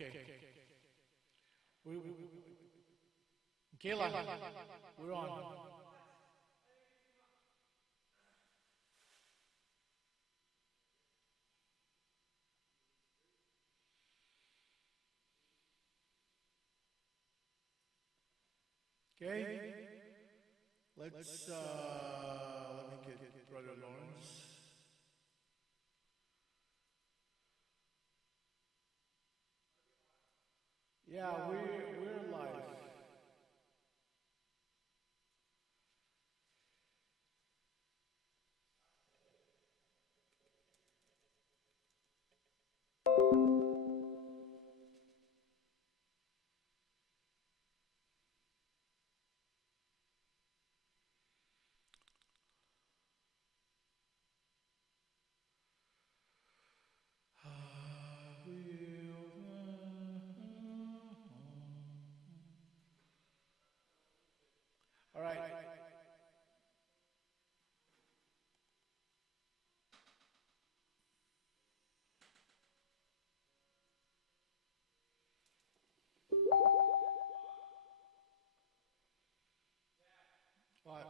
Okay. Kayla, we're on. Okay. Let me get Brother Lawrence. Yeah, we're live. All right. All right.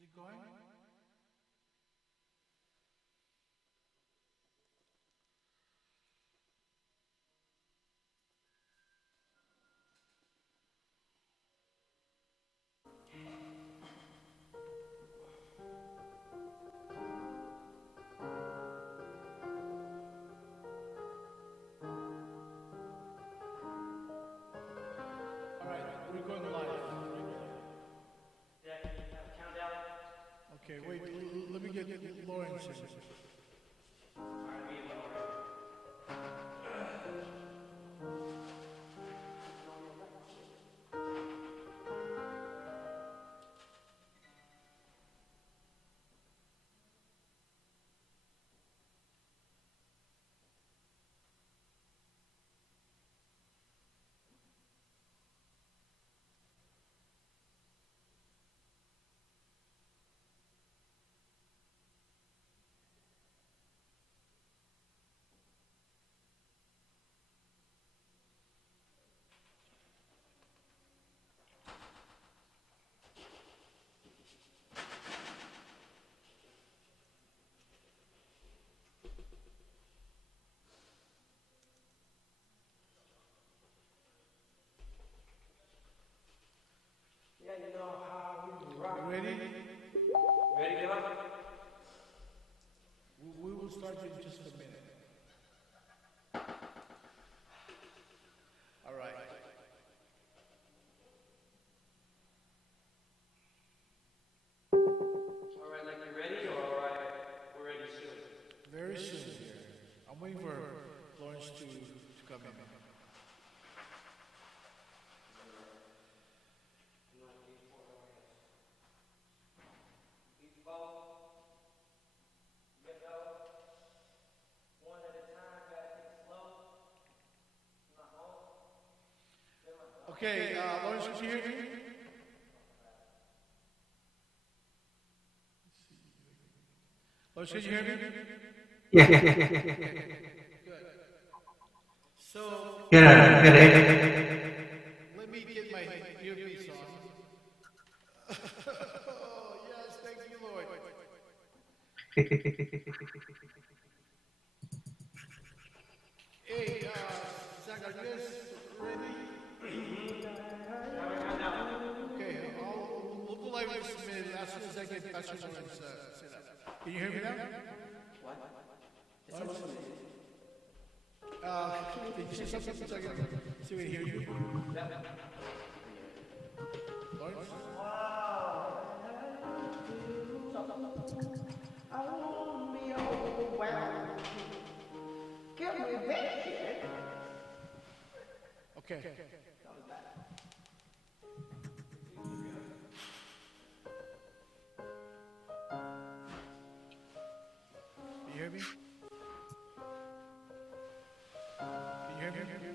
Is it going? All right, we're going live. Okay, wait, let me get Lawrence in. Ready? Ready, Dylan? We will start in just a minute. All right. All right, like you ready, or all right, we're ready soon? Very soon here. I'm waiting for Lawrence to come in. Okay, Lawrence, can you hear me? Lawrence, can you hear me? Yeah. Good. So, Good. Good. let me get my earpiece on. Oh, yes, thank you, Lord. Hey, Zach, are you guys ready? Okay, we'll go live in just a minute. As soon as I get Pastor Lawrence set up. Can you hear me now? Lawrence? Did you say something so I can see if I hear you? noise? I won't be overwhelmed. Give me a bit. Okay. Can you hear me? Can you hear me?